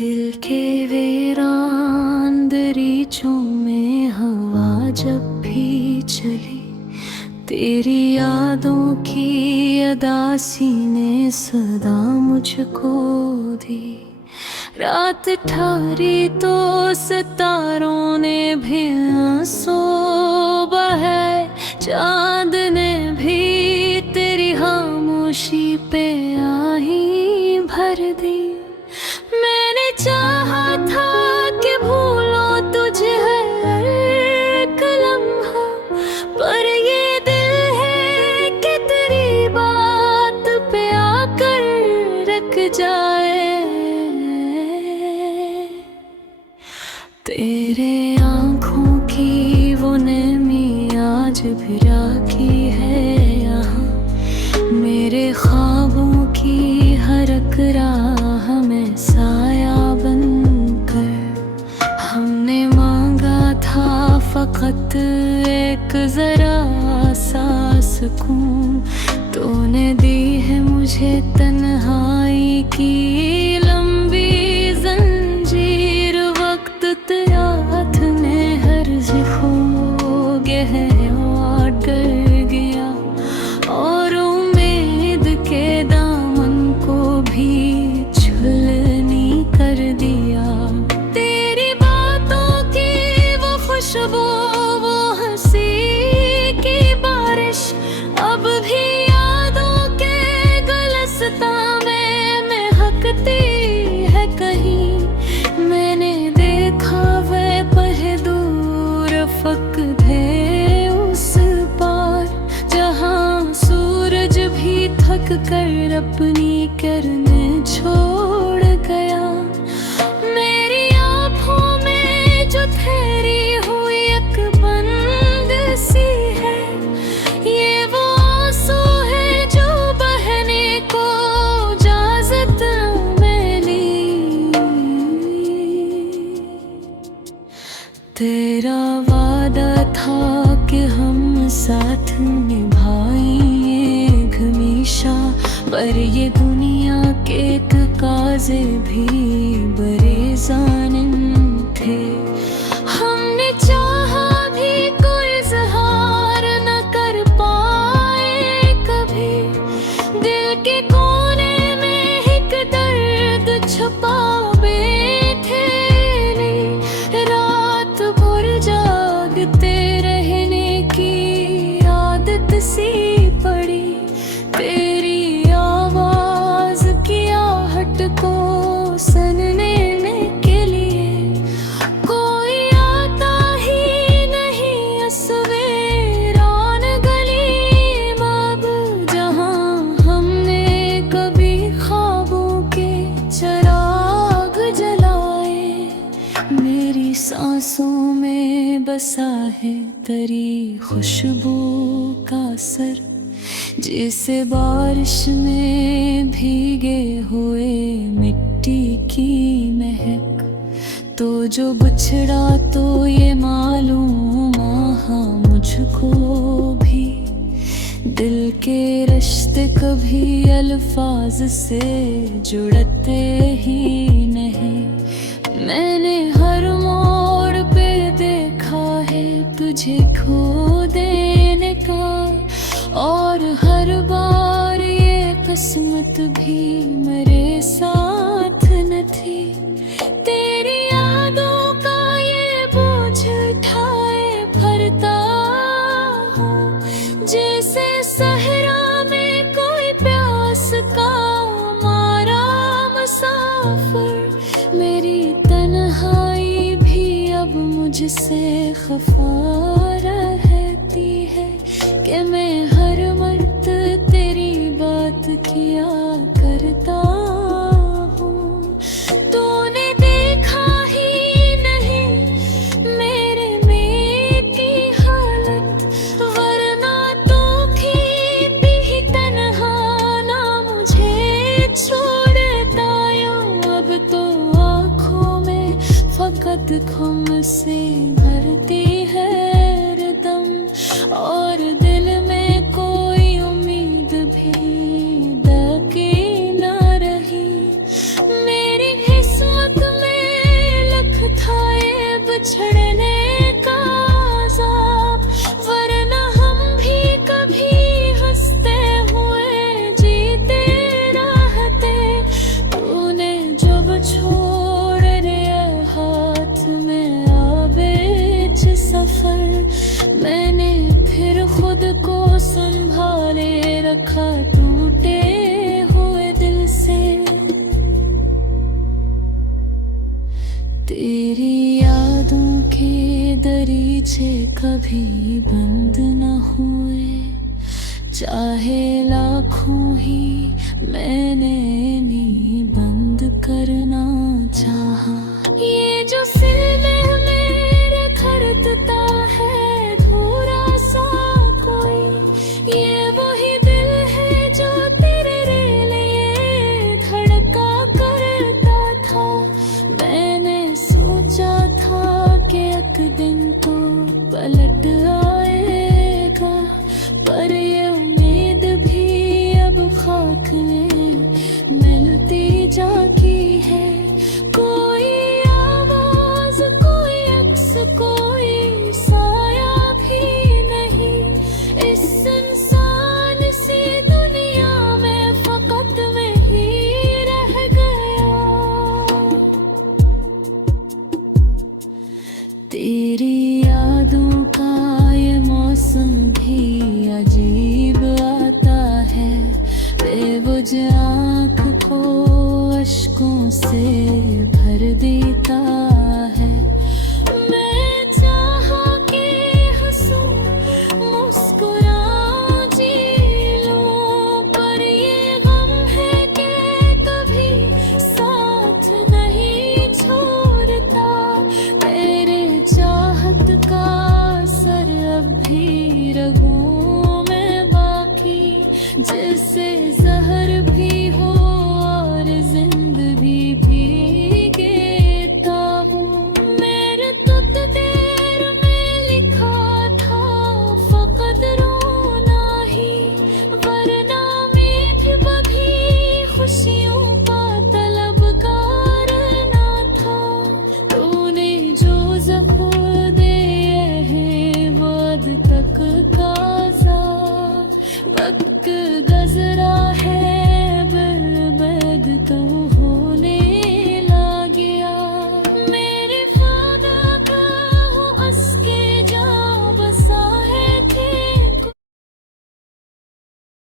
दिल के वीरान दरीचों में हवा जब भी चली, तेरी यादों की अदासी ने सदा मुझको दी। रात ठहरी तो सितारों ने भी आंसू बहाए, चांद ने भी तेरी खामोशी पे आही भर दी। मैंने चाहा था कि भूलो तुझे हर एक लम्हा, पर ये दिल है कि तेरी बात पे आकर रुक जाए। तेरे आँखों की वो नमी आज भी राखी है यहाँ, मेरे ख्वाबों की हर एक राह में साया बनकर। हमने मांगा था फकत एक जरा सा सुकून, तूने दी है मुझे तन्हाई की लंबी जंजीर। वक्त तेरा हाथ ने हर खो गहरा डर गया, और उम्मीद के दामन को भी छुलनी कर दिया। तेरी बातों की वो खुशबू, वो हंसी की बारिश, अब भी यादों के गुलस्तां में महकती है कहीं। मैंने देखा वे पहे दूर फक थे उस पार, जहां सूरज भी थक कर अपनी किरणें छोड़ गया। मेरी आँखों में जो ठहरी हुई एक बंद सी है, ये वो आंसू है जो बहने को इजाजत मिली। तेरा वादा था कि हम साथ निभाएंगे हमेशा, पर ये दुनिया के तकाज़े भी बड़े जानिम थे। हमने चाहा भी कोई इज़हार न कर पाए कभी, दिल के कोने में एक दर्द छुपा बैठे। रात भर जागते रहने की आदत सी पड़ी, तेरी आवाज की आहट को सुनने के लिए कोई आता ही नहीं। असवेरान गली अब जहां हमने कभी ख्वाबों के चिराग जलाए, मेरी सांसों में बसा है तेरी खुशबू का असर, जिसे बारिश में भीगे हुए मिट्टी की महक। तो जो बिछड़ा तो ये मालूम हाँ मुझको भी, दिल के रिश्ते कभी अल्फाज से जुड़ते ही नहीं। मैंने हर मोड़ पे देखा है तुझे खो देने का, और हर बार ये किस्मत भी मेरे साथ न थी। तेरी यादों का ये बोझ उठाए भरता हूँ, जैसे सहरा में कोई प्यास का मारा मुसाफिर। मेरी तन्हाई भी अब मुझसे खफा रहती है, कि मैं हर मर्द तेरी बात किया करता हूँ। तूने देखा ही नहीं मेरे में की हालत, वरना तो की भी तन्हा ना मुझे छोड़ता यूं। अब तो आँखों में फकत खुम से भरती है दम, और दिल में खुद को संभाले रखा टूटे हुए दिल से। तेरी यादों के दरीचे कभी बंद न हुए, चाहे लाखों ही मैंने नहीं बंद करना चाहा। ये जो सिल में मेरे खरकता है धूरा सा कोई, ये वही दिल है जो तेरे लिए धड़का करता था। मैंने सोचा था कि एक दिन तो पलट आएगा, पर ये उम्मीद भी अब खाक में मिलती जाती है। कोई आवाज, कोई अक्स, कोई साया भी नहीं इस इंसान सी दुनिया में, फकत मैं ही रह गया। तेरी यादों का ये मौसम भी अजीब आता है, बेवज आँख को अश्कों से भर देता है। मैं चाहा कि हंसूं, मुस्कुराऊं, जी लूं, पर ये गम है कि कभी साथ नहीं छोड़ता। तेरे चाहत का असर अब भी रगों में बाकी, जैसे जहर भी हो और जिंदगी भी गेता हो। मेरे तो तेर में लिखा था फकत रोना ही, वरना मीठ बभी खुशियों का तलबगार ना था। तूने जो ज़फ़र दिए हैं वो अब तक काज़ा, वक्त गज़ल